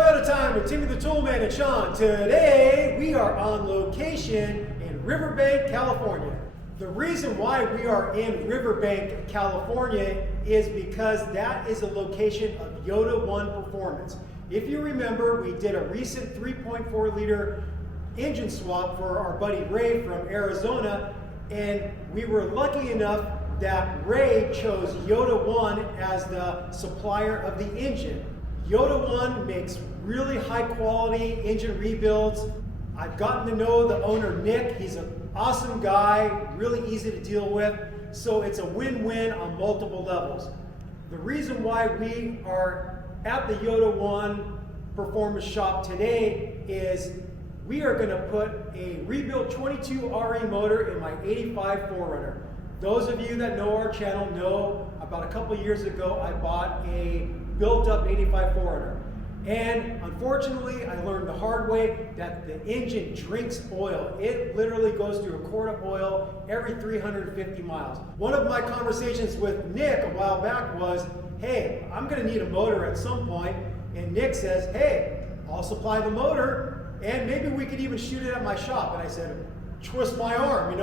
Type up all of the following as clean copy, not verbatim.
Toyota time with Timmy the Toolman and Sean. Today we are on location in Riverbank, California. The reason why we are in Riverbank, California is because that is a location of Yota1 Performance. If you remember, we did a recent 3.4 liter engine swap for our buddy Ray from Arizona, and we were lucky enough that Ray chose Yota1 as the supplier of the engine. Yota1 makes really high quality engine rebuilds. I've gotten to know the owner, Nick. He's an awesome guy, really easy to deal with. So it's a win-win on multiple levels. The reason why we are at the Yota1 Performance shop today is we are gonna put a rebuilt 22 RE motor in my 85 4Runner. Those of you that know our channel know about a couple years ago I bought a built-up 85 4Runner. And unfortunately, I learned the hard way that the engine drinks oil. It literally goes through a quart of oil every 350 miles. One of my conversations with Nick a while back was, hey, I'm gonna need a motor at some point. And Nick says, hey, I'll supply the motor and maybe we could even shoot it at my shop. And I said, twist my arm,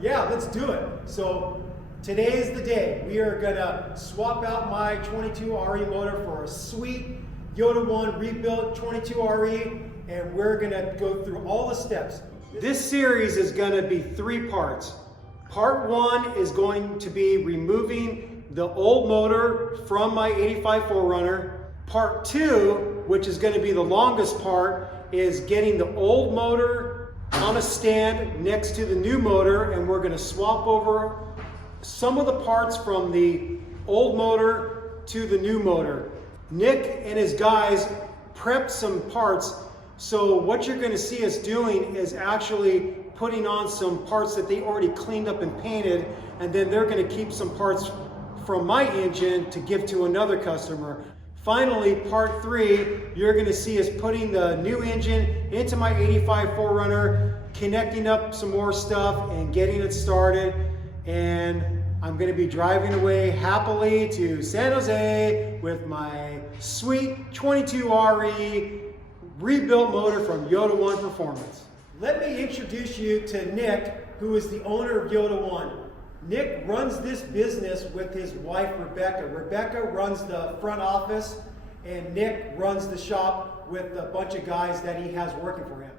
yeah, let's do it. So today is the day. We are gonna swap out my 22 RE motor for a sweet Yota1 rebuilt 22 RE, and we're gonna go through all the steps. This series is gonna be 3 parts. Part 1 is going to be removing the old motor from my 85 4Runner. Part 2, which is gonna be the longest part, is getting the old motor on a stand next to the new motor, and we're gonna swap over some of the parts from the old motor to the new motor. Nick and his guys prepped some parts, so what you're going to see us doing is actually putting on some parts that they already cleaned up and painted, and then they're going to keep some parts from my engine to give to another customer. Finally, part 3, you're going to see us putting the new engine into my 85 4Runner, connecting up some more stuff and getting it started, and I'm going to be driving away happily to San Jose with my sweet 22 RE rebuilt motor from Yota1 Performance. Let me introduce you to Nick, who is the owner of Yota1. Nick runs this business with his wife, Rebecca. Rebecca runs the front office, and Nick runs the shop with a bunch of guys that he has working for him.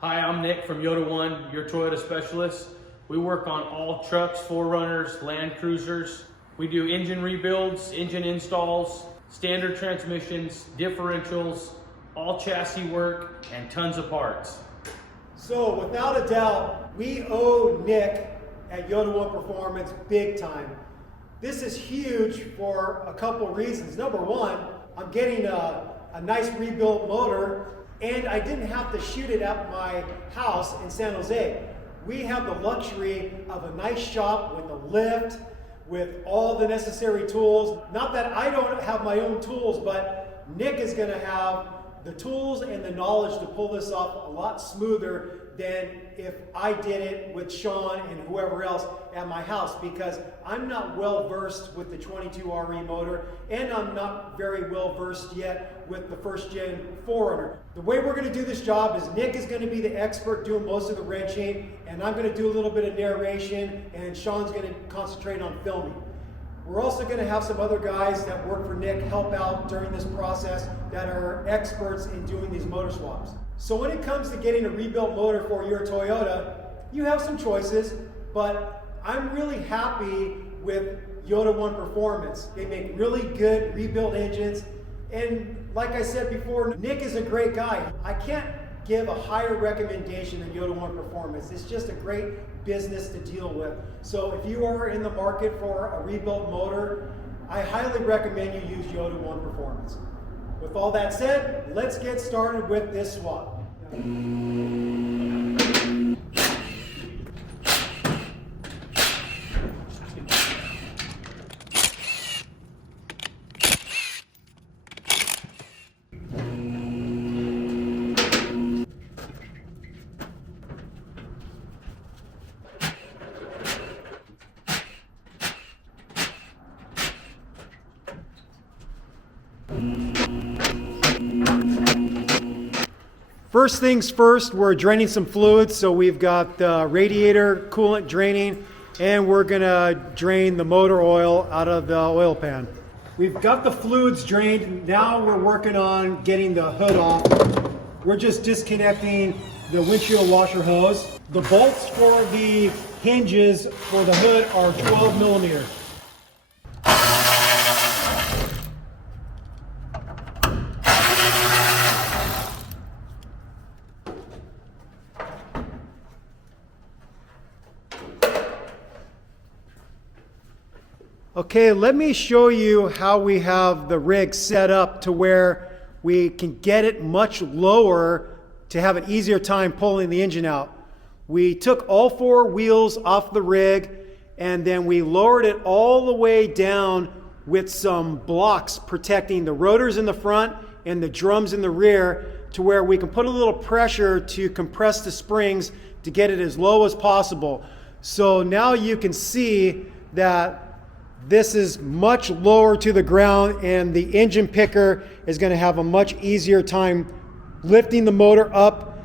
Hi, I'm Nick from Yota1, your Toyota specialist. We work on all trucks, 4Runners, Land Cruisers. We do engine rebuilds, engine installs, standard transmissions, differentials, all chassis work, and tons of parts. So without a doubt, we owe Nick at Yota1 Performance big time. This is huge for a couple reasons. Number one, I'm getting a nice rebuilt motor, and I didn't have to shoot it at my house in San Jose. We have the luxury of a nice shop with a lift, with all the necessary tools. Not that I don't have my own tools, but Nick is gonna have the tools and the knowledge to pull this off a lot smoother than if I did it with Sean and whoever else at my house, because I'm not well versed with the 22 RE motor, and I'm not very well versed yet with the first gen 4Runner. The way we're gonna do this job is Nick is gonna be the expert doing most of the wrenching, and I'm gonna do a little bit of narration, and Sean's gonna concentrate on filming. We're also going to have some other guys that work for Nick help out during this process that are experts in doing these motor swaps. So when it comes to getting a rebuilt motor for your Toyota, you have some choices, but I'm really happy with Yota1 Performance. They make really good rebuilt engines, and like I said before, Nick is a great guy. I can't give a higher recommendation than Yota1 Performance. It's just a great business to deal with. So if you are in the market for a rebuilt motor, I highly recommend you use Yota1 Performance. With all that said, let's get started with this swap. First things first, we're draining some fluids. So we've got the radiator coolant draining, and we're gonna drain the motor oil out of the oil pan. We've got the fluids drained. Now we're working on getting the hood off. We're just disconnecting the windshield washer hose. The bolts for the hinges for the hood are 12 millimeter. Okay, let me show you how we have the rig set up to where we can get it much lower to have an easier time pulling the engine out. We took all 4 wheels off the rig, and then we lowered it all the way down with some blocks protecting the rotors in the front and the drums in the rear, to where we can put a little pressure to compress the springs to get it as low as possible. So now you can see that this is much lower to the ground, and the engine picker is going to have a much easier time lifting the motor up,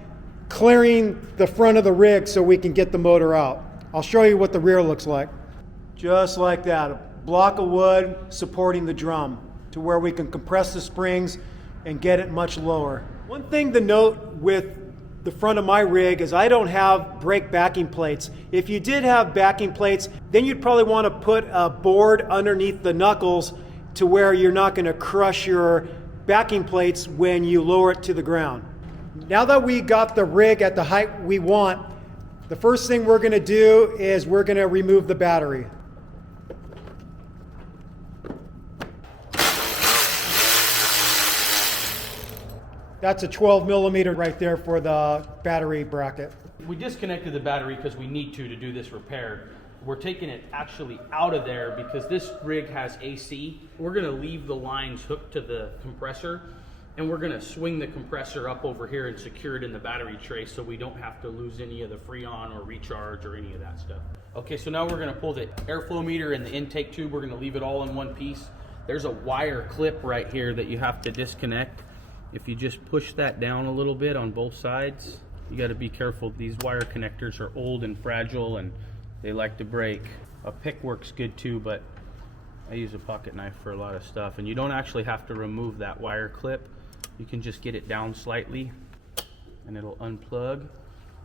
clearing the front of the rig so we can get the motor out. I'll show you what the rear looks like. Just like that, a block of wood supporting the drum to where we can compress the springs and get it much lower. One thing to note with the front of my rig is I don't have brake backing plates. If you did have backing plates, then you'd probably want to put a board underneath the knuckles to where you're not going to crush your backing plates when you lower it to the ground. Now that we got the rig at the height we want, the first thing we're going to do is we're going to remove the battery. That's a 12 millimeter right there for the battery bracket. We disconnected the battery because we need to do this repair. We're taking it actually out of there because this rig has AC. We're gonna leave the lines hooked to the compressor, and we're gonna swing the compressor up over here and secure it in the battery tray so we don't have to lose any of the freon or recharge or any of that stuff. Okay, so now we're gonna pull the airflow meter and the intake tube. We're gonna leave it all in one piece. There's a wire clip right here that you have to disconnect. If you just push that down a little bit on both sides, you got to be careful. These wire connectors are old and fragile, and they like to break. A pick works good too, but I use a pocket knife for a lot of stuff. And you don't actually have to remove that wire clip. You can just get it down slightly and it'll unplug.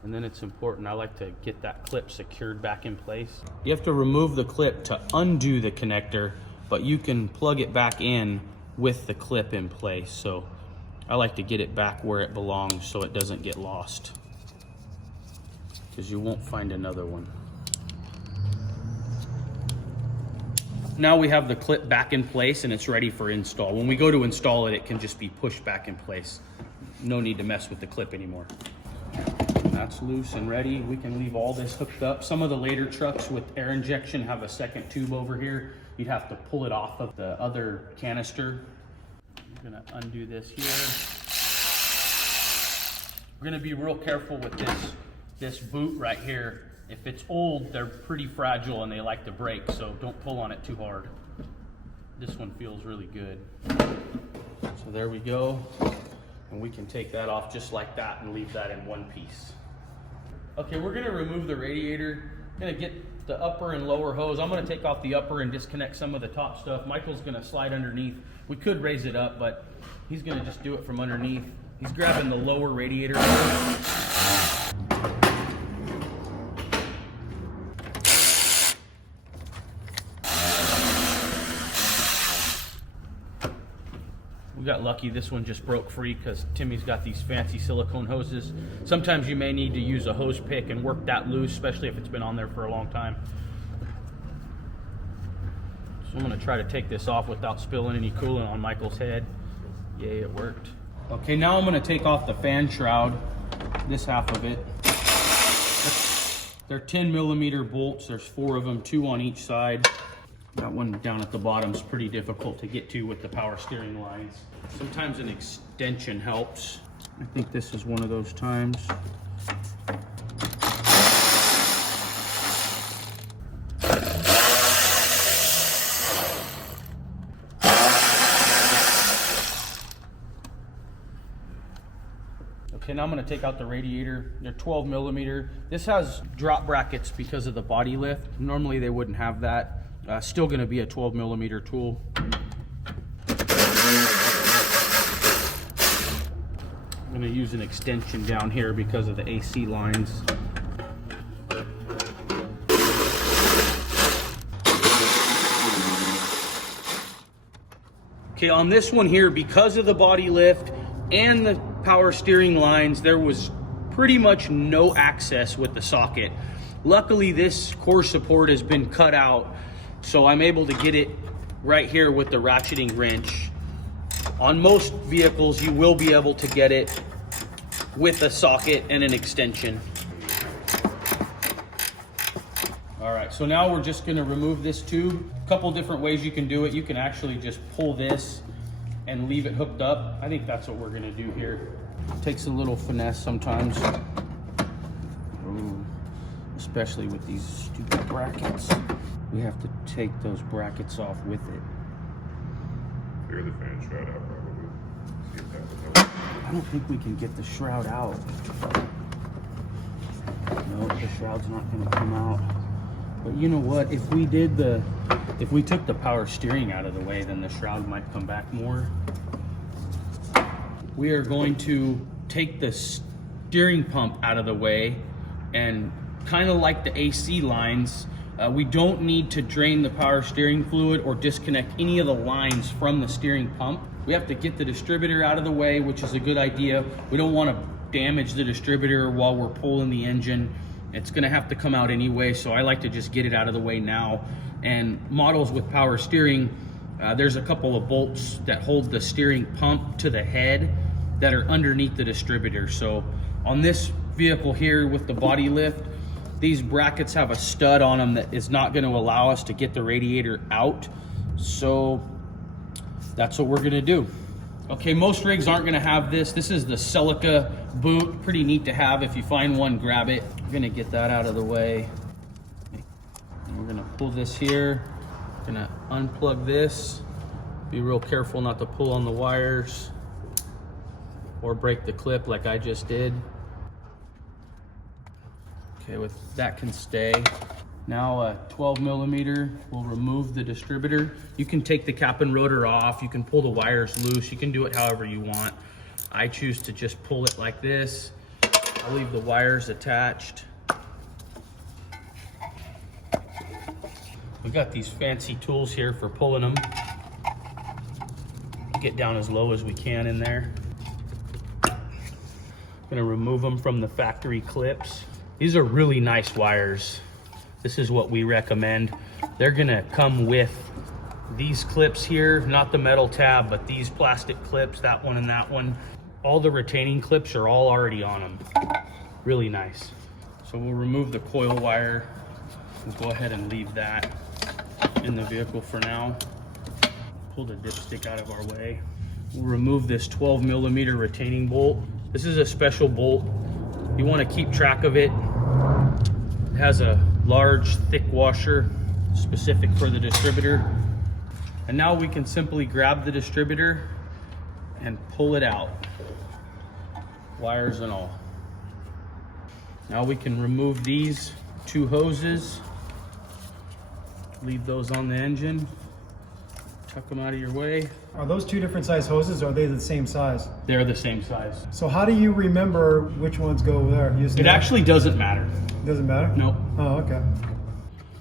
And then it's important, I like to get that clip secured back in place. You have to remove the clip to undo the connector, but you can plug it back in with the clip in place. So I like to get it back where it belongs so it doesn't get lost, because you won't find another one. Now we have the clip back in place and it's ready for install. When we go to install it, it can just be pushed back in place. No need to mess with the clip anymore. That's loose and ready. We can leave all this hooked up. Some of the later trucks with air injection have a second tube over here. You'd have to pull it off of the other canister. I'm gonna undo this here. We're gonna be real careful with this boot right here. If it's old, they're pretty fragile and they like to break, so don't pull on it too hard. This one feels really good. So there we go. And we can take that off just like that and leave that in one piece. Okay, we're gonna remove the radiator. Gonna get the upper and lower hose. I'm gonna take off the upper and disconnect some of the top stuff. Michael's gonna slide underneath. We could raise it up, but he's gonna just do it from underneath. He's grabbing the lower radiator hose. We got lucky, this one just broke free because Timmy's got these fancy silicone hoses. Sometimes you may need to use a hose pick and work that loose, especially if it's been on there for a long time. So I'm gonna try to take this off without spilling any coolant on Michael's head. Yay, it worked. Okay, now I'm gonna take off the fan shroud, this half of it. They're 10 millimeter bolts. There's 4 of them, 2 on each side. That one down at the bottom is pretty difficult to get to with the power steering lines. Sometimes an extension helps. I think this is one of those times. Okay, now I'm gonna take out the radiator. They're 12 millimeter. This has drop brackets because of the body lift. Normally they wouldn't have that. Still gonna be a 12 millimeter tool. I'm gonna use an extension down here because of the AC lines. Okay, on this one here, because of the body lift and the power steering lines, there was pretty much no access with the socket. Luckily, this core support has been cut out, so I'm able to get it right here with the ratcheting wrench. On most vehicles, you will be able to get it with a socket and an extension. All right, so now we're just gonna remove this tube. A couple different ways you can do it. You can actually just pull this and leave it hooked up. I think that's what we're gonna do here. Takes a little finesse sometimes. Ooh, especially with these stupid brackets. We have to take those brackets off with it. Clear the fan shroud out probably. See if that would help. I don't think we can get the shroud out. No, the shroud's not gonna come out. But you know what, if we took the power steering out of the way, then the shroud might come back more. We are going to take the steering pump out of the way, and kind of like the AC lines, we don't need to drain the power steering fluid or disconnect any of the lines from the steering pump. We have to get the distributor out of the way, which is a good idea. We don't want to damage the distributor while we're pulling the engine. It's gonna have to come out anyway, so I like to just get it out of the way now. And models with power steering, there's a couple of bolts that hold the steering pump to the head that are underneath the distributor. So on this vehicle here with the body lift, these brackets have a stud on them that is not gonna allow us to get the radiator out. So that's what we're gonna do. Okay, most rigs aren't gonna have this. This is the silica boot, pretty neat to have. If you find one, grab it. We're gonna get that out of the way. And we're gonna pull this here. We're gonna unplug this. Be real careful not to pull on the wires or break the clip like I just did. Okay, that can stay. Now a 12 millimeter, we'll remove the distributor. You can take the cap and rotor off, you can pull the wires loose, you can do it however you want. I choose to just pull it like this. I'll leave the wires attached. We've got these fancy tools here for pulling them. Get down as low as we can in there. Gonna remove them from the factory clips. These are really nice wires. This is what we recommend. They're gonna come with these clips here, not the metal tab, but these plastic clips, that one and that one. All the retaining clips are all already on them. Really nice. So we'll remove the coil wire. We'll go ahead and leave that in the vehicle for now. Pull the dipstick out of our way. We'll remove this 12 millimeter retaining bolt. This is a special bolt. You wanna keep track of it. It has a large, thick washer specific for the distributor. And now we can simply grab the distributor and pull it out, wires and all. Now we can remove these two hoses, leave those on the engine, tuck them out of your way. Are those two different size hoses, or are they the same size? They're the same size. So how do you remember which ones go there? It actually doesn't matter. Doesn't matter? Nope. Oh, okay.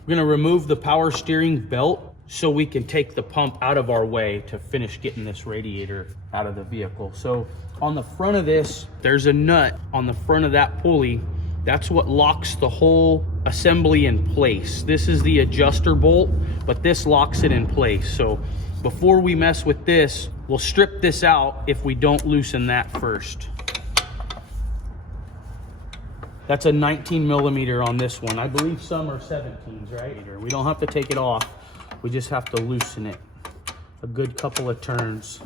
We're gonna remove the power steering belt so we can take the pump out of our way to finish getting this radiator out of the vehicle. So on the front of this, there's a nut on the front of that pulley. That's what locks the whole assembly in place. This is the adjuster bolt, but this locks it in place. So before we mess with this, we'll strip this out if we don't loosen that first. That's a 19 millimeter on this one. I believe some are 17s, right? We don't have to take it off. We just have to loosen it a good couple of turns.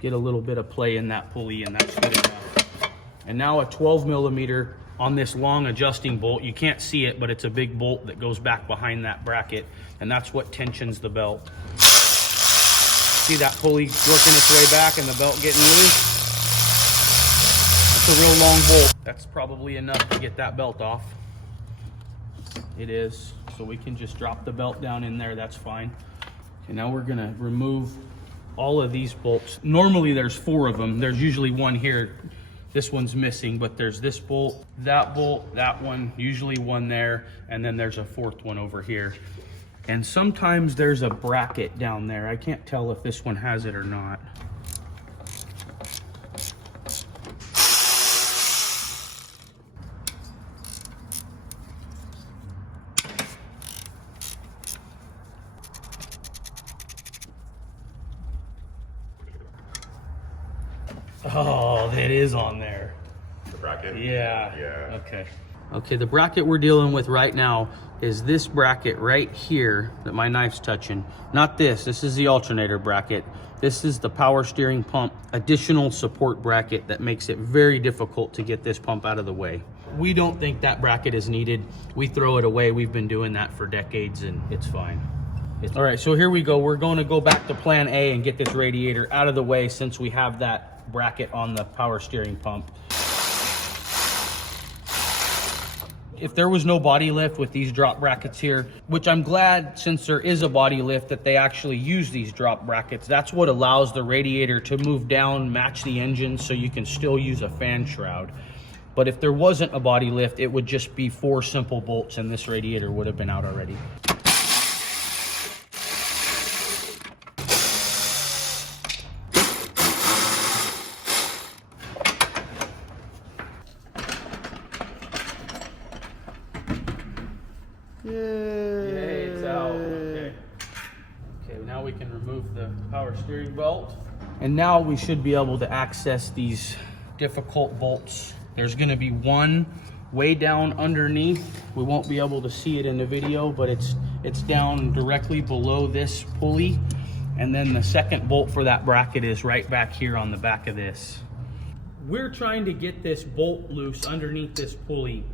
Get a little bit of play in that pulley, and that's good enough. And now a 12 millimeter on this long adjusting bolt. You can't see it, but it's a big bolt that goes back behind that bracket, and that's what tensions the belt. See that pulley working its way back and the belt getting loose? That's a real long bolt. That's probably enough to get that belt off. It is. So we can just drop the belt down in there, that's fine. And now we're gonna remove all of these bolts. Normally there's 4 of them. There's usually one here. This one's missing, but there's this bolt, that one, usually one there, and then there's a 4th one over here. And sometimes there's a bracket down there. I can't tell if this one has it or not. Oh, that is on there. The bracket? Yeah. Yeah. Okay. Okay, the bracket we're dealing with right now is this bracket right here that my knife's touching. Not this. This is the alternator bracket. This is the power steering pump additional support bracket that makes it very difficult to get this pump out of the way. We don't think that bracket is needed. We throw it away. We've been doing that for decades and it's fine. All right, so here we go. We're going to go back to plan A and get this radiator out of the way since we have that bracket on the power steering pump. If there was no body lift with these drop brackets here, which I'm glad since there is a body lift that they actually use these drop brackets, that's what allows the radiator to move down, match the engine so you can still use a fan shroud. But if there wasn't a body lift, it would just be 4 simple bolts and this radiator would have been out already. Yay, it's out. Okay. Okay, now we can remove the power steering belt. And now we should be able to access these difficult bolts. There's gonna be one way down underneath. We won't be able to see it in the video, but it's down directly below this pulley. And then the second bolt for that bracket is right back here on the back of this. We're trying to get this bolt loose underneath this pulley.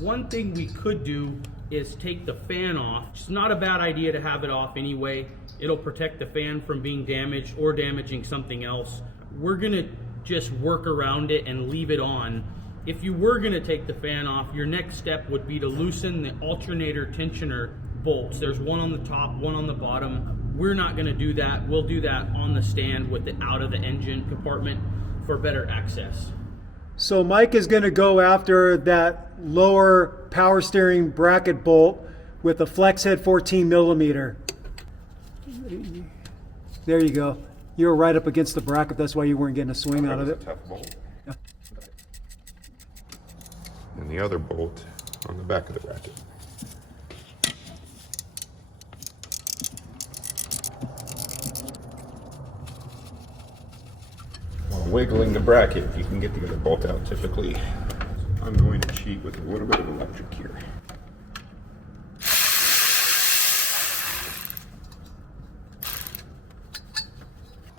One thing we could do is take the fan off. It's not a bad idea to have it off anyway. It'll protect the fan from being damaged or damaging something else. We're gonna just work around it and leave it on. If you were gonna take the fan off, your next step would be to loosen the alternator tensioner bolts. There's one on the top, one on the bottom. We're not gonna do that. We'll do that on the stand with it out of the engine compartment for better access. So Mike is going to go after that lower power steering bracket bolt with a flex head 14 millimeter. There you go. You were right up against the bracket. That's why you weren't getting a swing out of it. Tough bolt. Yeah. And the other bolt on the back of the bracket. While wiggling the bracket, you can get the other bolt out typically. I'm going to cheat with a little bit of electric here.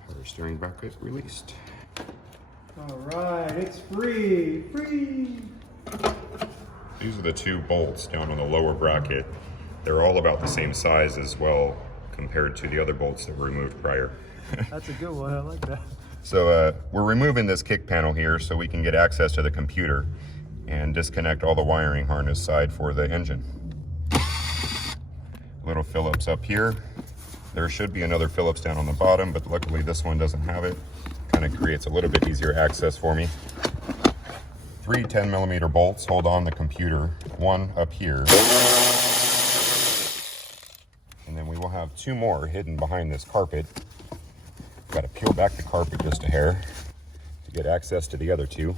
Power steering bracket released. All right, it's free. These are the 2 bolts down on the lower bracket. They're all about the same size as well compared to the other bolts that were removed prior. That's a good one. I like that. So we're removing this kick panel here so we can get access to the computer and disconnect all the wiring harness side for the engine. Little Phillips up here. There should be another Phillips down on the bottom, but luckily this one doesn't have it. Kind of creates a little bit easier access for me. 3 10 millimeter bolts hold on the computer, one up here. And then we will have 2 more hidden behind this carpet. Got to peel back the carpet just a hair to get access to the other 2.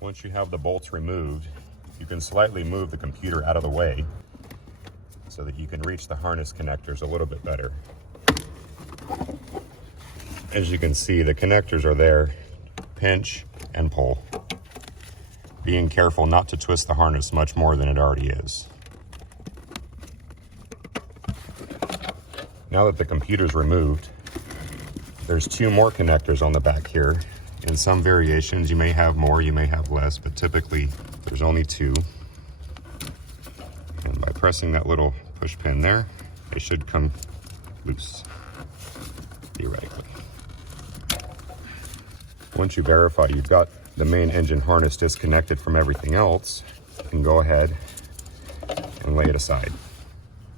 Once you have the bolts removed, you can slightly move the computer out of the way so that you can reach the harness connectors a little bit better. As you can see, the connectors are there, pinch and pull. Being careful not to twist the harness much more than it already is. Now that the computer's removed, there's 2 more connectors on the back here. In some variations, you may have more, you may have less, but typically there's only 2. And by pressing that little push pin there, they should come loose, theoretically. Once you verify you've got the main engine harness disconnected from everything else, you can go ahead and lay it aside.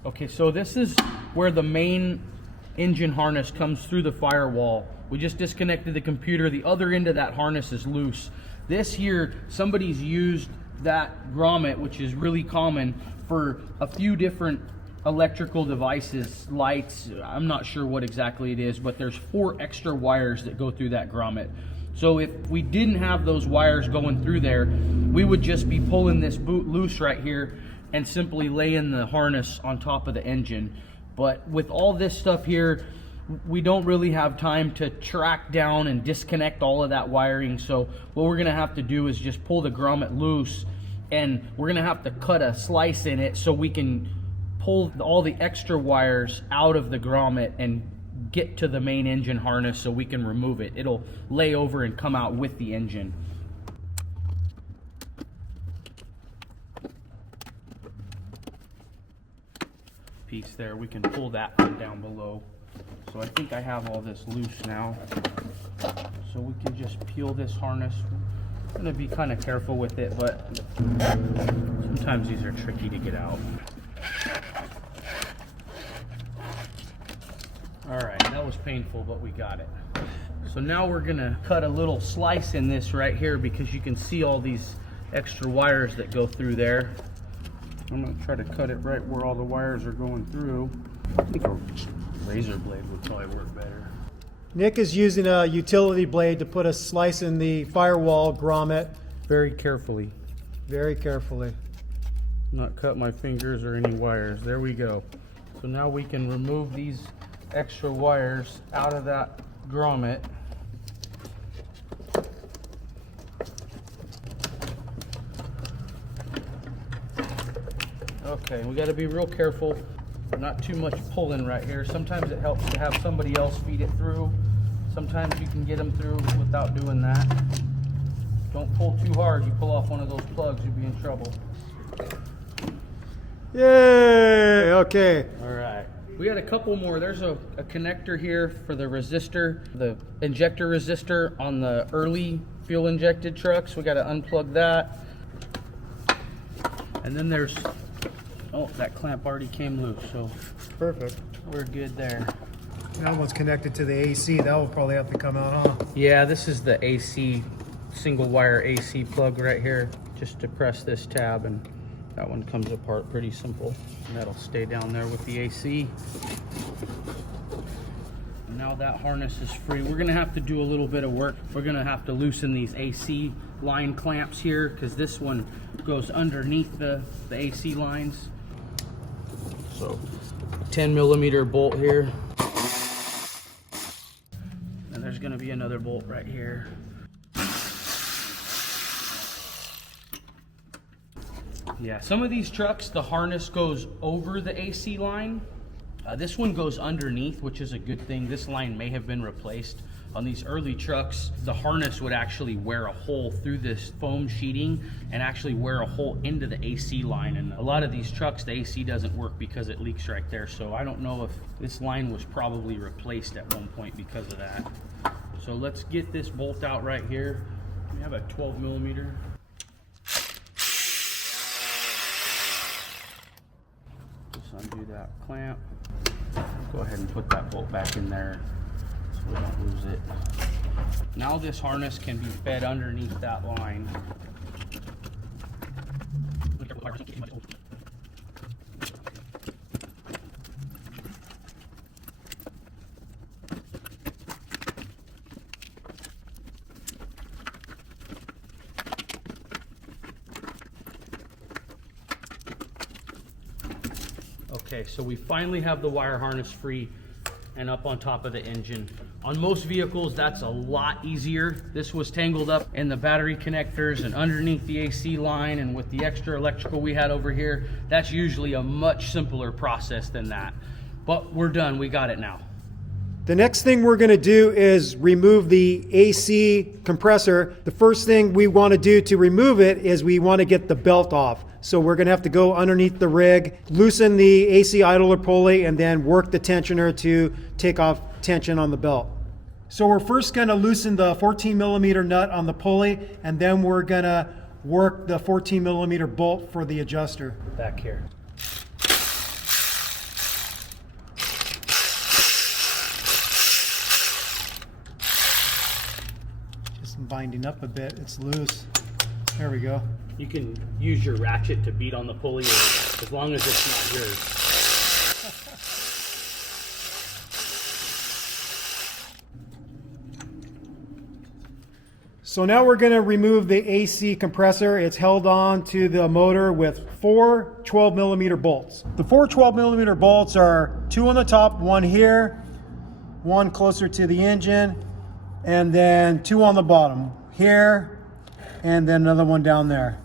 Okay, so this is where the main engine harness comes through the firewall. We just disconnected the computer. The other end of that harness is loose. This here, somebody's used that grommet, which is really common, for a few different electrical devices, lights. I'm not sure what exactly it is, but there's 4 extra wires that go through that grommet. So if we didn't have those wires going through there, we would just be pulling this boot loose right here and simply laying the harness on top of the engine. But with all this stuff here, we don't really have time to track down and disconnect all of that wiring. So what we're gonna have to do is just pull the grommet loose, and we're gonna have to cut a slice in it so we can pull all the extra wires out of the grommet and get to the main engine harness so we can remove it. It'll lay over and come out with the engine. Piece there, we can pull that from down below. So I think I have all this loose now. So we can just peel this harness. I'm gonna be kind of careful with it, but sometimes these are tricky to get out. All right, that was painful, but we got it. So now we're gonna cut a little slice in this right here because you can see all these extra wires that go through there. I'm gonna try to cut it right where all the wires are going through. I think a razor blade would probably work better. Nick is using a utility blade to put a slice in the firewall grommet. Very carefully. Very carefully. Not cut my fingers or any wires. There we go. So now we can remove these extra wires out of that grommet. Okay, we got to be real careful. Not too much pulling right here. Sometimes it helps to have somebody else feed it through. Sometimes you can get them through without doing that. Don't pull too hard. You pull off one of those plugs, you'll be in trouble. Yay! Okay. All right. We had a couple more. There's a connector here for the resistor, the injector resistor on the early fuel injected trucks. We got to unplug that. And then there's, oh, that clamp already came loose, so Perfect. we're good there. That one's connected to the AC. That will probably have to come out, huh? Yeah, this is the AC, single wire AC plug right here. Just to press this tab, and that one comes apart pretty simple. And that'll stay down there with the AC. And now that harness is free. We're gonna have to do a little bit of work. We're gonna have to loosen these AC line clamps here because this one goes underneath the AC lines. So 10mm bolt here. And there's gonna be another bolt right here. Yeah, some of these trucks, the harness goes over the AC line. This one goes underneath, which is a good thing. This line may have been replaced. On these early trucks, the harness would actually wear a hole through this foam sheeting and actually wear a hole into the AC line. And a lot of these trucks, the AC doesn't work because it leaks right there. So I don't know if this line was probably replaced at one point because of that. So let's get this bolt out right here. We have a 12mm. Undo that clamp. Go ahead and put that bolt back in there so we don't lose it. Now this harness can be fed underneath that line. Okay, so we finally have the wire harness free and up on top of the engine. On most vehicles, that's a lot easier. This was tangled up in the battery connectors and underneath the AC line, and with the extra electrical we had over here, that's usually a much simpler process than that. But we're done, we got it now. The next thing we're going to do is remove the AC compressor. The first thing we want to do to remove it is we want to get the belt off. So we're going to have to go underneath the rig, loosen the AC idler pulley, and then work the tensioner to take off tension on the belt. So we're first going to loosen the 14 millimeter nut on the pulley, and then we're going to work the 14 millimeter bolt for the adjuster. Back here. Just binding up a bit, it's loose. There we go. You can use your ratchet to beat on the pulley as long as it's not yours. So now we're going to remove the AC compressor. It's held on to the motor with 4 12 millimeter bolts. The 4 12 millimeter bolts are 2 on the top, 1 here, 1 closer to the engine, and then 2 on the bottom here, and then another one down there.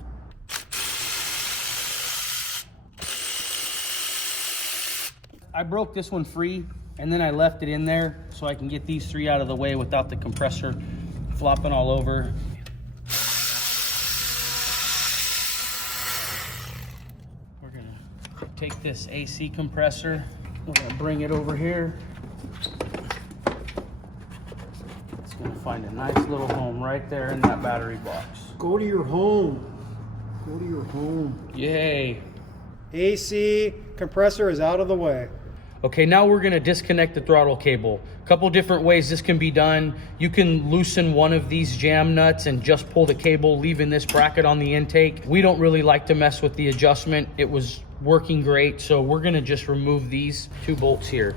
I broke this one free and then I left it in there so I can get these 3 out of the way without the compressor flopping all over. We're gonna take this AC compressor, we're gonna bring it over here. It's gonna find a nice little home right there in that battery box. Go to your home. Go to your home. Yay. AC compressor is out of the way. Okay, now we're gonna disconnect the throttle cable. A couple different ways this can be done. You can loosen one of these jam nuts and just pull the cable, leaving this bracket on the intake. We don't really like to mess with the adjustment. It was working great, so we're gonna just remove these 2 bolts here.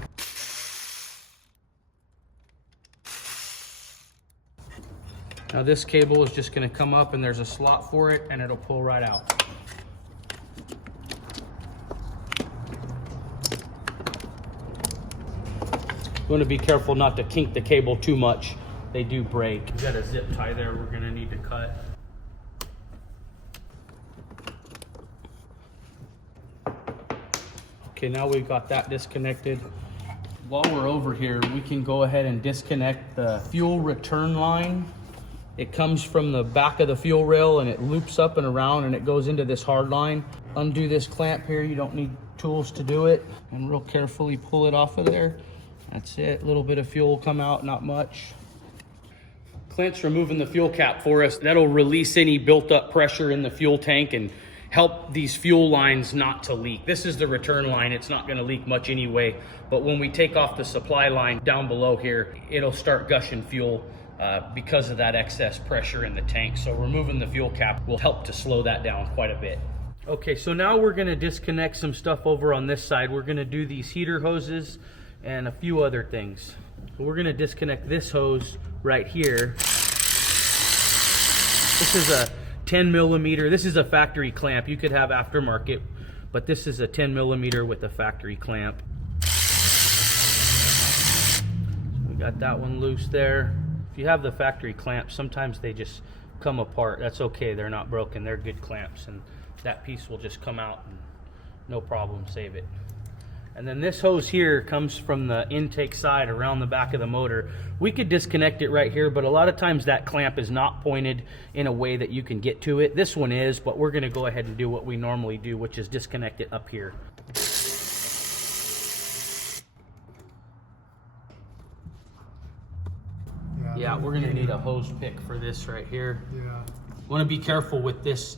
Now this cable is just gonna come up and there's a slot for it and it'll pull right out. You want to be careful not to kink the cable too much. They do break. We've got a zip tie there we're going to need to cut. Okay, now we've got that disconnected. While we're over here, we can go ahead and disconnect the fuel return line. It comes from the back of the fuel rail and it loops up and around and it goes into this hard line. Undo this clamp here. You don't need tools to do it. And real carefully pull it off of there. That's it, a little bit of fuel will come out, not much. Clint's removing the fuel cap for us. That'll release any built up pressure in the fuel tank and help these fuel lines not to leak. This is the return line, it's not gonna leak much anyway, but when we take off the supply line down below here, it'll start gushing fuel because of that excess pressure in the tank. So removing the fuel cap will help to slow that down quite a bit. Okay, so now we're gonna disconnect some stuff over on this side. We're gonna do these heater hoses and a few other things. So we're gonna disconnect this hose right here. This is a 10 millimeter, this is a factory clamp. You could have aftermarket, but this is a 10 millimeter with a factory clamp. So we got that one loose there. If you have the factory clamps, sometimes they just come apart. That's okay, they're not broken, they're good clamps, and that piece will just come out and no problem, save it. And then this hose here comes from the intake side around the back of the motor. We could disconnect it right here, but a lot of times that clamp is not pointed in a way that you can get to it. This one is, but we're gonna go ahead and do what we normally do, which is disconnect it up here. Yeah, we're gonna need a hose pick for this right here. Yeah. Wanna be careful with this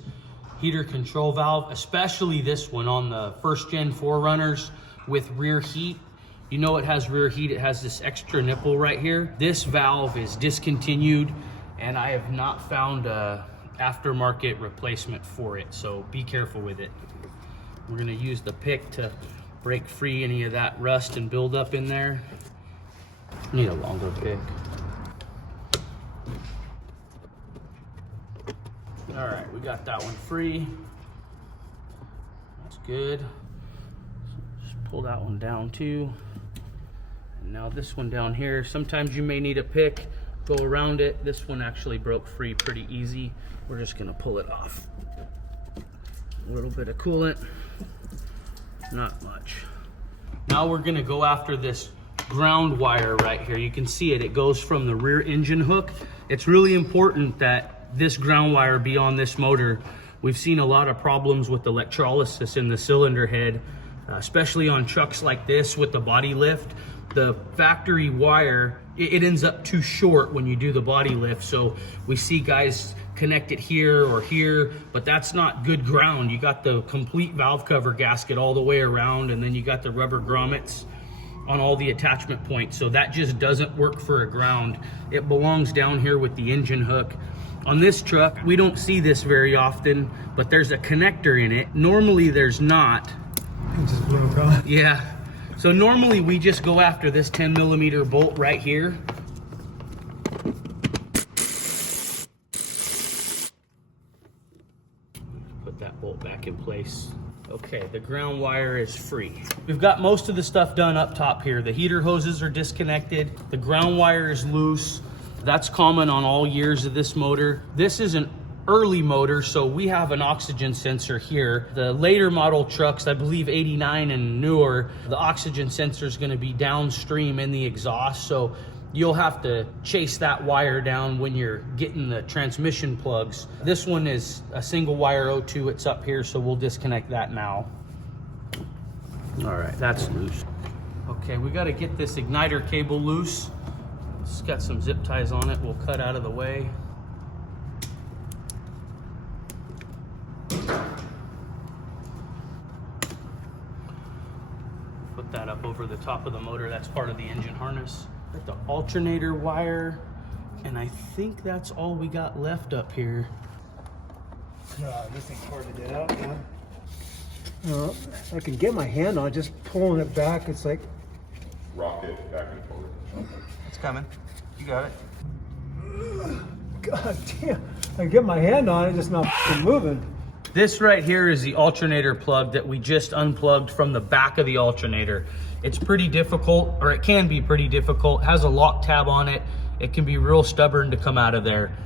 heater control valve, especially this one on the first gen 4Runners with rear heat. You know it has rear heat, it has this extra nipple right here. This valve is discontinued and I have not found a aftermarket replacement for it, so be careful with it. We're gonna use the pick to break free any of that rust and build up in there. Need a longer pick. All right, we got that one free. That's good. Just pull that one down too. And now this one down here, sometimes you may need a pick, go around it. This one actually broke free pretty easy. We're just gonna pull it off. A little bit of coolant, not much. Now we're gonna go after this ground wire right here. You can see it, it goes from the rear engine hook. It's really important that this ground wire be on this motor. We've seen a lot of problems with electrolysis in the cylinder head, especially on trucks like this with the body lift. The factory wire, it ends up too short when you do the body lift. So we see guys connect it here or here, but that's not good ground. You got the complete valve cover gasket all the way around, and then you got the rubber grommets on all the attachment points. So that just doesn't work for a ground. It belongs down here with the engine hook. On this truck, we don't see this very often, but there's a connector in it. Normally there's not. It just broke off. Yeah. So normally we just go after this 10mm bolt right here. Put that bolt back in place. Okay, the ground wire is free. We've got most of the stuff done up top here. The heater hoses are disconnected. The ground wire is loose. That's common on all years of this motor. This is an early motor, so we have an oxygen sensor here. The later model trucks, I believe 89 and newer, the oxygen sensor is going to be downstream in the exhaust, so you'll have to chase that wire down when you're getting the transmission plugs. This one is a single wire O2, it's up here, so we'll disconnect that now. All right, that's loose. Okay, we got to get this igniter cable loose. It's got some zip ties on it, we'll cut out of the way. Put that up over the top of the motor, that's part of the engine harness. Got the alternator wire, and I think that's all we got left up here. This thing's hard to get out, yeah. I can get my hand on it, just pulling it back, it's like... Rock it back and forth. It's coming. You got it. God damn. I can get my hand on it, just not moving. This right here is the alternator plug that we just unplugged from the back of the alternator. It's pretty difficult, or it can be pretty difficult. It has a lock tab on it. It can be real stubborn to come out of there.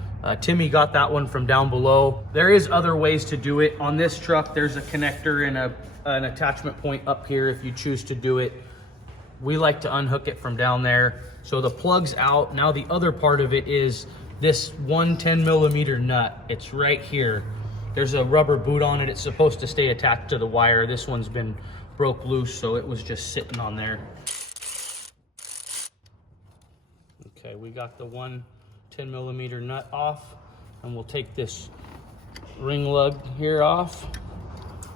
Timmy got that one from down below. There is other ways to do it. On this truck, there's a connector and an attachment point up here if you choose to do it. We like to unhook it from down there. So the plug's out. Now the other part of it is this 10mm nut. It's right here. There's a rubber boot on it. It's supposed to stay attached to the wire. This one's been broke loose, so it was just sitting on there. Okay, we got the 10mm nut off, and we'll take this ring lug here off.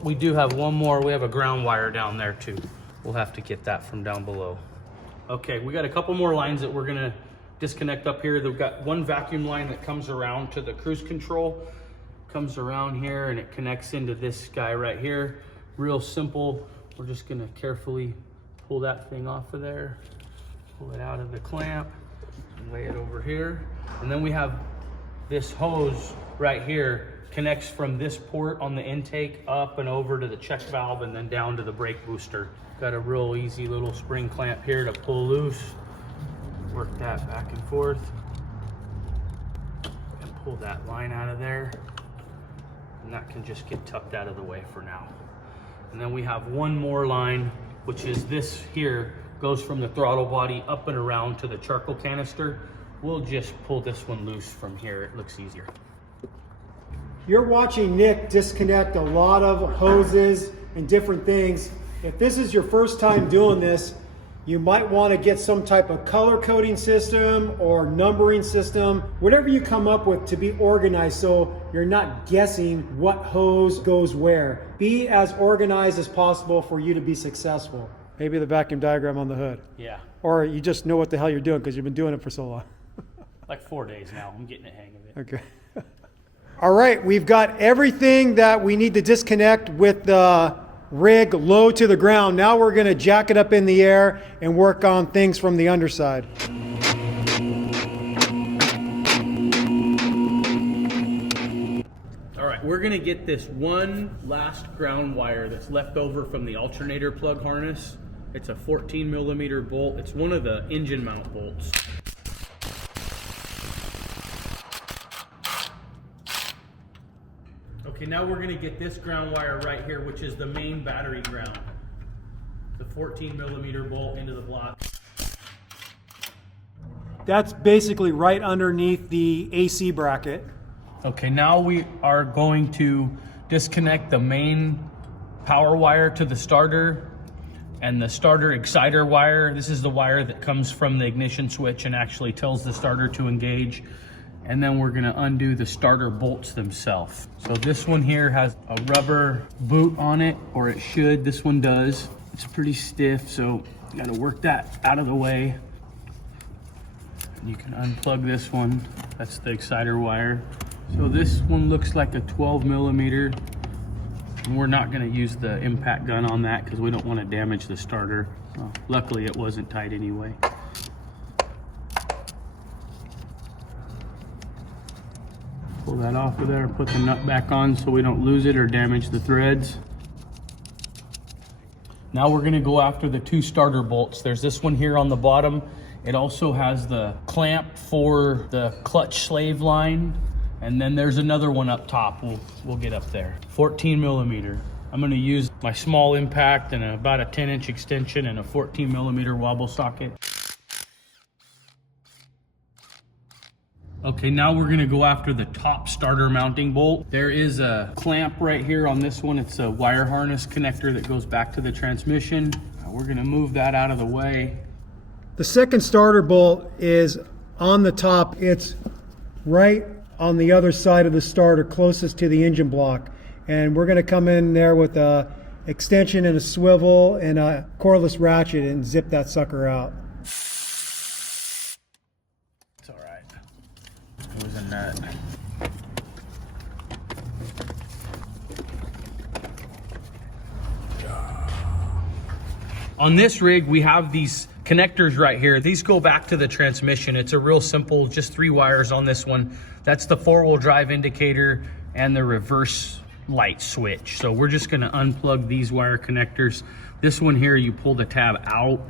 We do have one more. We have a ground wire down there too. We'll have to get that from down below. Okay, we got a couple more lines that we're gonna disconnect up here. They've got one vacuum line that comes around to the cruise control, comes around here, and it connects into this guy right here. Real simple. We're just gonna carefully pull that thing off of there, pull it out of the clamp, and lay it over here. And then we have this hose right here, connects from this port on the intake up and over to the check valve and then down to the brake booster. Got a real easy little spring clamp here to pull loose. Work that back and forth and pull that line out of there. And that can just get tucked out of the way for now. And then we have one more line, which is this here, goes from the throttle body up and around to the charcoal canister. We'll just pull this one loose from here. It looks easier. You're watching Nick disconnect a lot of hoses and different things. If this is your first time doing this, you might want to get some type of color coding system or numbering system, whatever you come up with to be organized so you're not guessing what hose goes where. Be as organized as possible for you to be successful. Maybe the vacuum diagram on the hood. Yeah. Or you just know what the hell you're doing because you've been doing it for so long. Like 4 days now. I'm getting the hang of it. Okay. All right, we've got everything that we need to disconnect with the rig low to the ground. Now we're going to jack it up in the air and work on things from the underside. All right, we're going to get this one last ground wire that's left over from the alternator plug harness. It's a 14mm bolt. It's one of the engine mount bolts. Okay, now we're gonna get this ground wire right here, which is the main battery ground. The 14mm bolt into the block. That's basically right underneath the AC bracket. Okay, now we are going to disconnect the main power wire to the starter and the starter exciter wire. This is the wire that comes from the ignition switch and actually tells the starter to engage. And then we're gonna undo the starter bolts themselves. So this one here has a rubber boot on it, or it should. This one does. It's pretty stiff, so you gotta work that out of the way. You can unplug this one. That's the exciter wire. So this one looks like a 12 millimeter. And we're not gonna use the impact gun on that because we don't wanna damage the starter. Luckily it wasn't tight anyway. Pull that off of there, put the nut back on so we don't lose it or damage the threads. Now we're gonna go after the two starter bolts. There's this one here on the bottom. It also has the clamp for the clutch slave line. And then there's another one up top. We'll get up there. 14 millimeter. I'm gonna use my small impact and about a 10-inch extension and a 14 millimeter wobble socket. Okay, now we're gonna go after the top starter mounting bolt. There is a clamp right here on this one. It's a wire harness connector that goes back to the transmission. We're gonna move that out of the way. The second starter bolt is on the top. It's right on the other side of the starter closest to the engine block. And we're gonna come in there with a extension and a swivel and a cordless ratchet and zip that sucker out. It's all right. It was a nut. On this rig, we have these connectors right here. These go back to the transmission. It's a real simple, just 3 wires on this one. That's the 4-wheel drive indicator and the reverse light switch. So we're just gonna unplug these wire connectors. This one here, you pull the tab out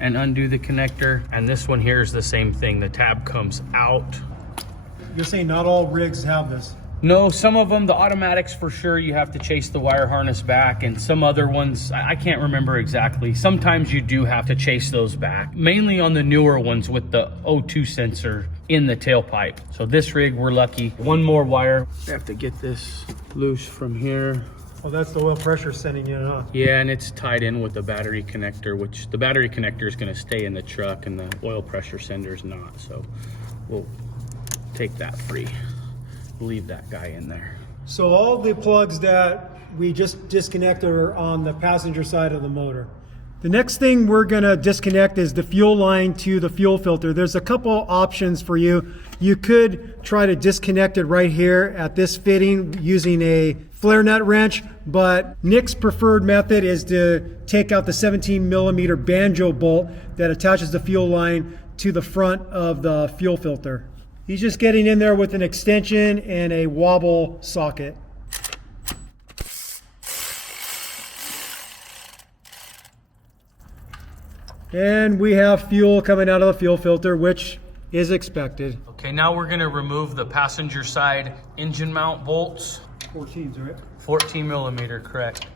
and undo the connector. And this one here is the same thing. The tab comes out. You're saying not all rigs have this? No, some of them, the automatics for sure, you have to chase the wire harness back, and some other ones, I can't remember exactly. Sometimes you do have to chase those back, mainly on the newer ones with the O2 sensor in the tailpipe. So this rig, we're lucky. One more wire. I have to get this loose from here. Well, that's the oil pressure sending in, huh? Yeah, and it's tied in with the battery connector, which the battery connector is gonna stay in the truck and the oil pressure sender is not. So we'll take that free. Leave that guy in there. So all the plugs that we just disconnected are on the passenger side of the motor. The next thing we're gonna disconnect is the fuel line to the fuel filter. There's a couple options for you. You could try to disconnect it right here at this fitting using a flare nut wrench, but Nick's preferred method is to take out the 17 millimeter banjo bolt that attaches the fuel line to the front of the fuel filter. He's just getting in there with an extension and a wobble socket. And we have fuel coming out of the fuel filter, which is expected. Okay, now we're gonna remove the passenger side engine mount bolts. 14s, right? 14 millimeter, correct.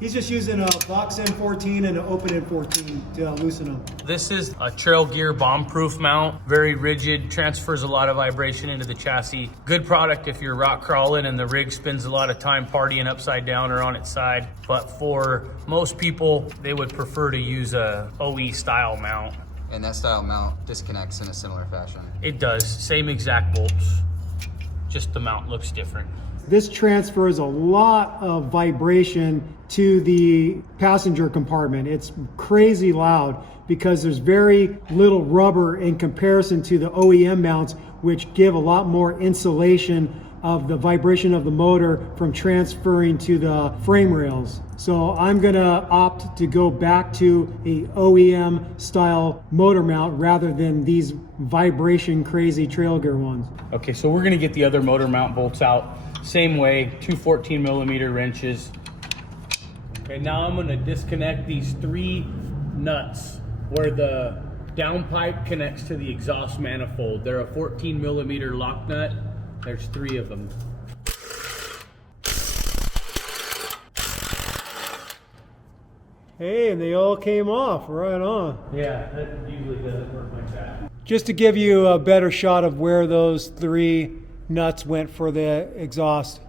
He's just using a box N14 and an open N14 to loosen them. This is a trail gear bomb-proof mount, very rigid, transfers a lot of vibration into the chassis. Good product if you're rock crawling and the rig spends a lot of time partying upside down or on its side. But for most people, they would prefer to use a OE style mount. And that style mount disconnects in a similar fashion. It does, same exact bolts, just the mount looks different. This transfers a lot of vibration to the passenger compartment. It's crazy loud because there's very little rubber in comparison to the OEM mounts, which give a lot more insulation of the vibration of the motor from transferring to the frame rails. So I'm gonna opt to go back to a OEM style motor mount rather than these vibration crazy trail gear ones. Okay, so we're gonna get the other motor mount bolts out. Same way, 2 14 millimeter wrenches. Okay, now I'm gonna disconnect these 3 nuts where the downpipe connects to the exhaust manifold. They're a 14 millimeter lock nut. There's 3 of them. Hey, and they all came off, right on. Yeah, that usually doesn't work like that. Just to give you a better shot of where those 3 nuts went for the exhaust.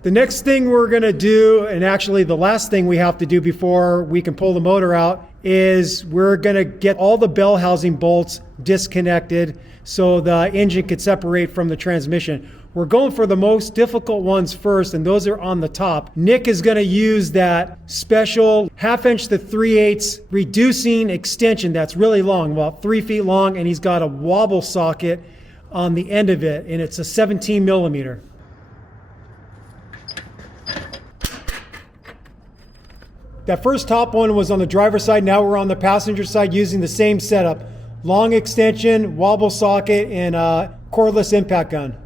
The next thing we're going to do, and actually the last thing we have to do before we can pull the motor out, is we're going to get all the bell housing bolts disconnected so the engine could separate from the transmission. We're going for the most difficult ones first, and those are on the top. Nick is going to use that special 1/2 inch to 3/8 reducing extension that's really long, about 3 feet long, and he's got a wobble socket on the end of it, and it's a 17 millimeter. That first top one was on the driver's side. Now we're on the passenger side using the same setup. Long extension, wobble socket, and a cordless impact gun.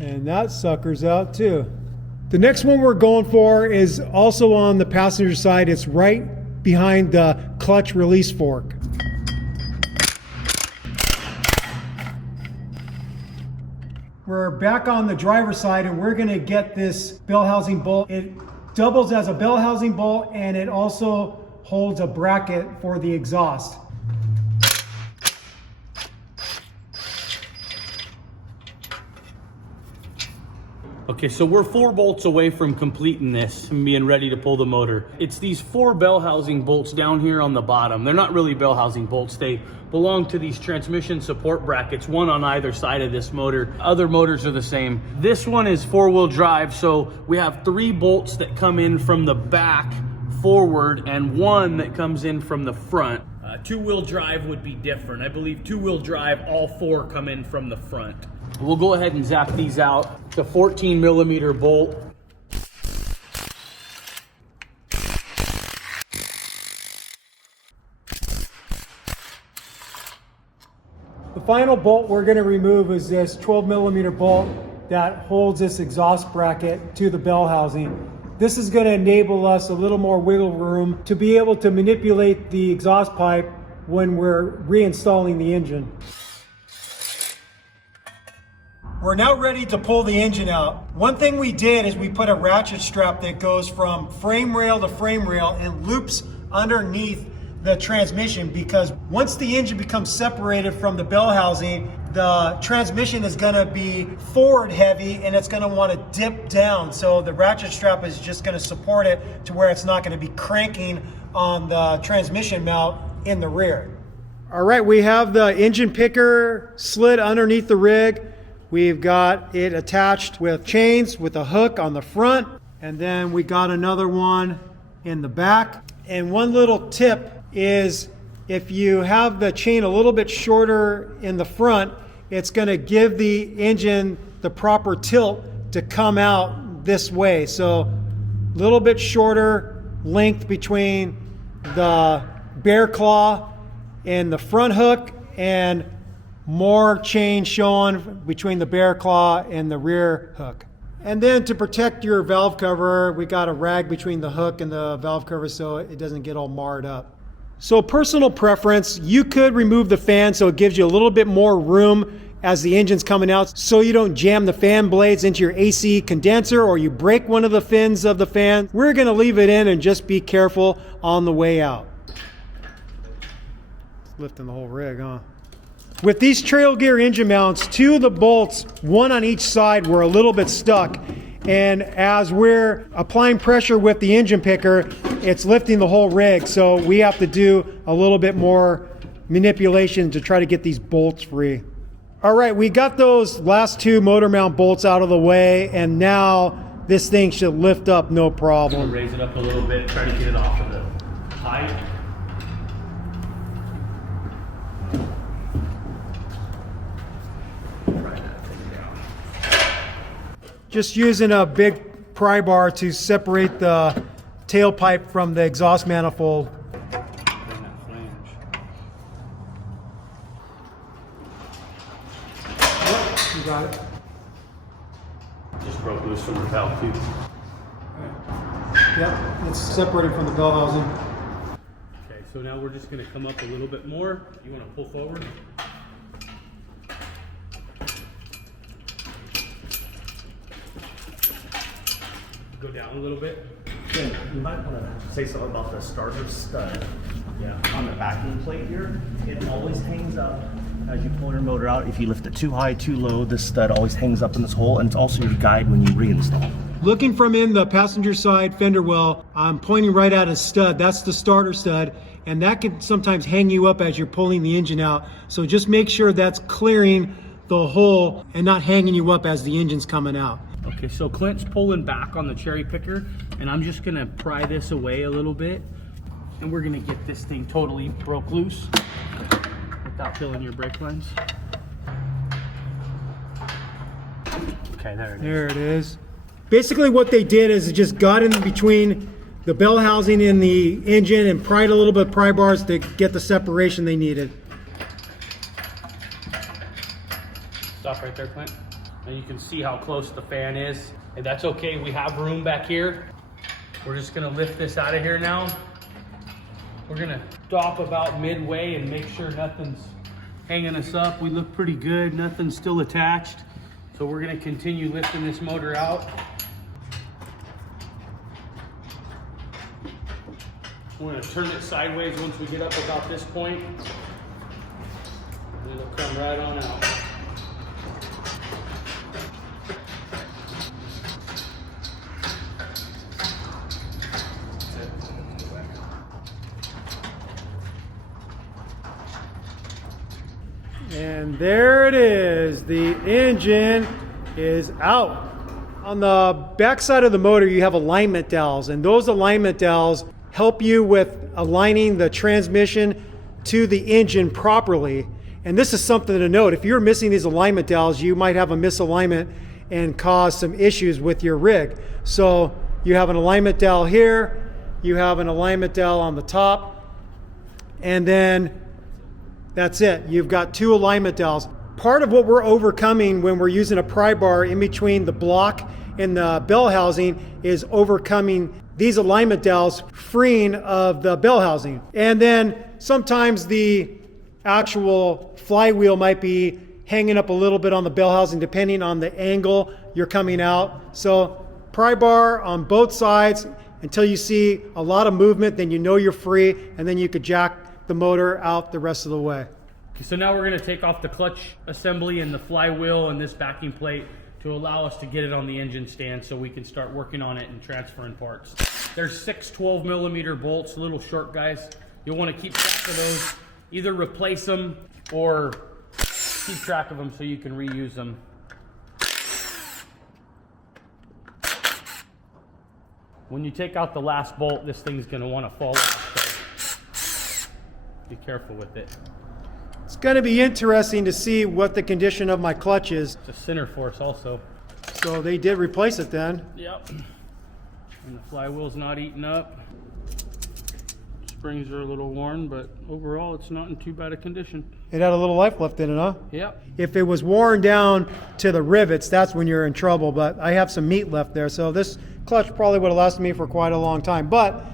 And that sucker's out too. The next one we're going for is also on the passenger side. It's right behind the clutch release fork. We're back on the driver's side, and we're going to get this bell housing bolt. It doubles as a bell housing bolt, and it also holds a bracket for the exhaust. Okay, so we're 4 bolts away from completing this and being ready to pull the motor. It's these 4 bell housing bolts down here on the bottom. They're not really bell housing bolts. They belong to these transmission support brackets, one on either side of this motor. Other motors are the same. This one is 4-wheel drive, so we have 3 bolts that come in from the back forward and 1 that comes in from the front. 2-wheel drive would be different. I believe 2-wheel drive, all 4 come in from the front. We'll go ahead and zap these out. It's a 14 millimeter bolt. The final bolt we're going to remove is this 12 millimeter bolt that holds this exhaust bracket to the bell housing. This is going to enable us a little more wiggle room to be able to manipulate the exhaust pipe when we're reinstalling the engine. We're now ready to pull the engine out. One thing we did is we put a ratchet strap that goes from frame rail to frame rail and loops underneath the transmission, because once the engine becomes separated from the bell housing, the transmission is going to be forward heavy and it's going to want to dip down. So the ratchet strap is just going to support it to where it's not going to be cranking on the transmission mount in the rear. All right, we have the engine picker slid underneath the rig. We've got it attached with chains with a hook on the front, and then we got another one in the back. And one little tip is if you have the chain a little bit shorter in the front, it's going to give the engine the proper tilt to come out this way. So a little bit shorter length between the bear claw and the front hook, and more chain showing between the bear claw and the rear hook. And then to protect your valve cover, we got a rag between the hook and the valve cover so it doesn't get all marred up. So personal preference, you could remove the fan so it gives you a little bit more room as the engine's coming out, so you don't jam the fan blades into your AC condenser or you break one of the fins of the fan. We're gonna leave it in and just be careful on the way out. It's lifting the whole rig, huh? With these trail gear engine mounts, 2 of the bolts, 1 on each side, were a little bit stuck. And as we're applying pressure with the engine picker, it's lifting the whole rig. So we have to do a little bit more manipulation to try to get these bolts free. All right, we got those last 2 motor mount bolts out of the way, and now this thing should lift up no problem. Raise it up a little bit, try to get it off of the pipe. Just using a big pry bar to separate the tailpipe from the exhaust manifold. Yep, you got it. Just broke loose from the valve too. Yep, it's separated from the bell housing. Okay, so now we're just going to come up a little bit more. You want to pull forward? Go down a little bit. Jim, you might want to say something about the starter stud. Yeah. On the backing plate here, it always hangs up as you pull your motor out. If you lift it too high, too low, this stud always hangs up in this hole, and it's also your guide when you reinstall. Looking from in the passenger side fender well, I'm pointing right at a stud. That's the starter stud, and that can sometimes hang you up as you're pulling the engine out. So just make sure that's clearing the hole and not hanging you up as the engine's coming out. Okay, so Clint's pulling back on the cherry picker, and I'm just gonna pry this away a little bit, and we're gonna get this thing totally broke loose without filling your brake lines. Okay, there it is. There it is. Basically what they did is it just got in between the bell housing and the engine and pried a little bit of pry bars to get the separation they needed. Stop right there, Clint. And you can see how close the fan is. And that's okay, we have room back here. We're just gonna lift this out of here now. We're gonna stop about midway and make sure nothing's hanging us up. We look pretty good, nothing's still attached. So we're gonna continue lifting this motor out. We're gonna turn it sideways once we get up about this point. And it'll come right on out. And there it is. The engine is out. On the back side of the motor, you have alignment dowels, and those alignment dowels help you with aligning the transmission to the engine properly. And this is something to note. If you're missing these alignment dowels, you might have a misalignment and cause some issues with your rig. So you have an alignment dowel here, you have an alignment dowel on the top, and then that's it. You've got two alignment dowels. Part of what we're overcoming when we're using a pry bar in between the block and the bell housing is overcoming these alignment dowels, freeing of the bell housing. And then sometimes the actual flywheel might be hanging up a little bit on the bell housing depending on the angle you're coming out. So pry bar on both sides until you see a lot of movement, then you know you're free, and then you could jack the motor out the rest of the way. Okay, so now we're gonna take off the clutch assembly and the flywheel and this backing plate to allow us to get it on the engine stand so we can start working on it and transferring parts. There's 6 12mm bolts, little short guys. You'll wanna keep track of those. Either replace them or keep track of them so you can reuse them. When you take out the last bolt, this thing's gonna wanna fall off. So be careful with it. It's going to be interesting to see what the condition of my clutch is. It's a center force also. So they did replace it then. Yep. And the flywheel's not eating up. Springs are a little worn, but overall it's not in too bad a condition. It had a little life left in it, huh? Yep. If it was worn down to the rivets, that's when you're in trouble, but I have some meat left there, so this clutch probably would have lasted me for quite a long time. But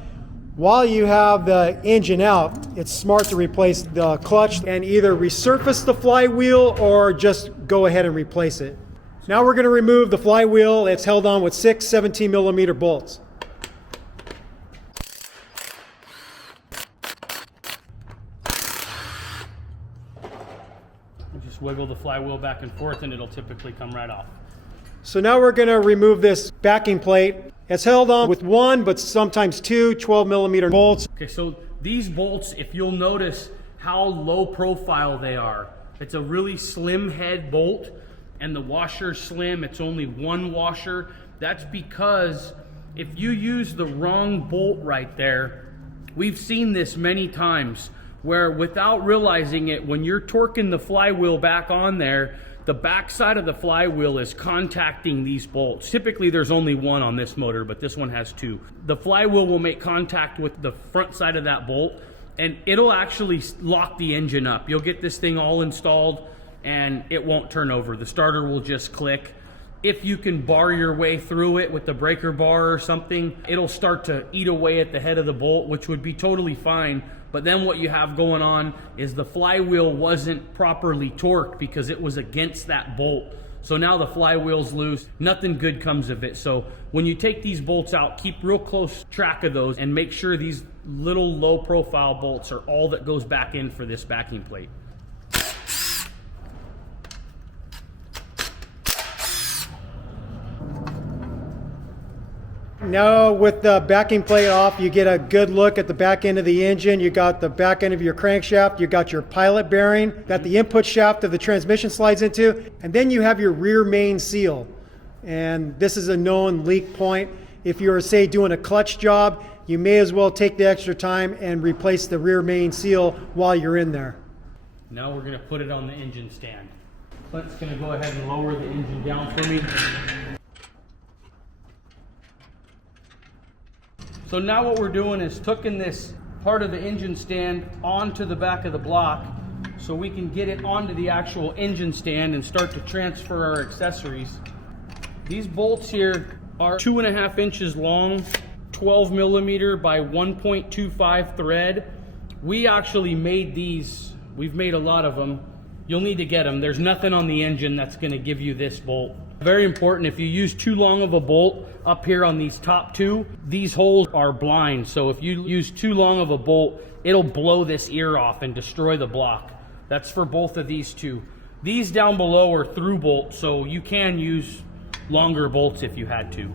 while you have the engine out, it's smart to replace the clutch and either resurface the flywheel or just go ahead and replace it. Now we're going to remove the flywheel. It's held on with 6 17mm bolts. Just wiggle the flywheel back and forth and it'll typically come right off. So now we're going to remove this backing plate. It's held on with 1, but sometimes 2 12mm bolts. Okay, so these bolts, if you'll notice how low profile they are, it's a really slim head bolt and the washer's slim. It's only one washer. That's because if you use the wrong bolt right there, we've seen this many times where without realizing it, when you're torquing the flywheel back on there, the back side of the flywheel is contacting these bolts. Typically there's only one on this motor, but this one has 2. The flywheel will make contact with the front side of that bolt and it'll actually lock the engine up. You'll get this thing all installed and it won't turn over. The starter will just click. If you can bar your way through it with the breaker bar or something, it'll start to eat away at the head of the bolt, which would be totally fine. But then what you have going on is the flywheel wasn't properly torqued because it was against that bolt. So now the flywheel's loose, nothing good comes of it. So when you take these bolts out, keep real close track of those and make sure these little low profile bolts are all that goes back in for this backing plate. Now with the backing plate off, you get a good look at the back end of the engine. You got the back end of your crankshaft, you got your pilot bearing that the input shaft of the transmission slides into, and then you have your rear main seal. And this is a known leak point. If you're, say, doing a clutch job, you may as well take the extra time and replace the rear main seal while you're in there. Now we're gonna put it on the engine stand. Clint's gonna go ahead and lower the engine down for me. So now what we're doing is hooking this part of the engine stand onto the back of the block so we can get it onto the actual engine stand and start to transfer our accessories. These bolts here are 2.5 inches long, 12 millimeter by 1.25 thread. We actually made these. We've made a lot of them. You'll need to get them. There's nothing on the engine that's going to give you this bolt. Very important, if you use too long of a bolt up here on these top two, these holes are blind. So if you use too long of a bolt, it'll blow this ear off and destroy the block. That's for both of these two. These down below are through bolts, so you can use longer bolts if you had to.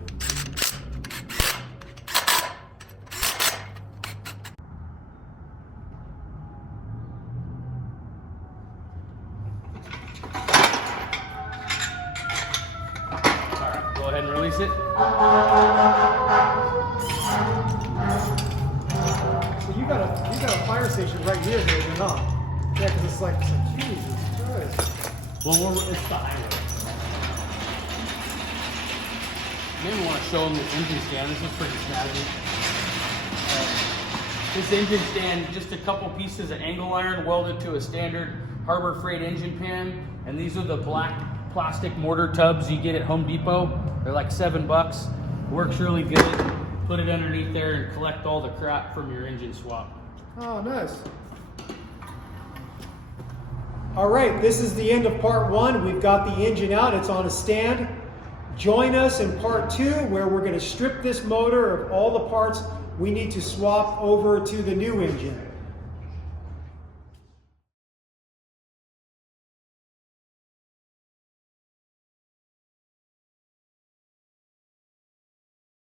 Go ahead and release it. So you got a fire station right here, maybe not? Yeah, because it's like Jesus Christ. Well, it's the highway. Maybe want to show them this engine stand. This is pretty snazzy. This engine stand, just a couple pieces of angle iron welded to a standard Harbor Freight engine pan, and these are the black plastic mortar tubs you get at Home Depot. They're like $7. Works really good. Put it underneath there and collect all the crap from your engine swap. Oh, nice. All right, this is the end of part one. We've got the engine out, it's on a stand. Join us in part two, where we're going to strip this motor of all the parts we need to swap over to the new engine.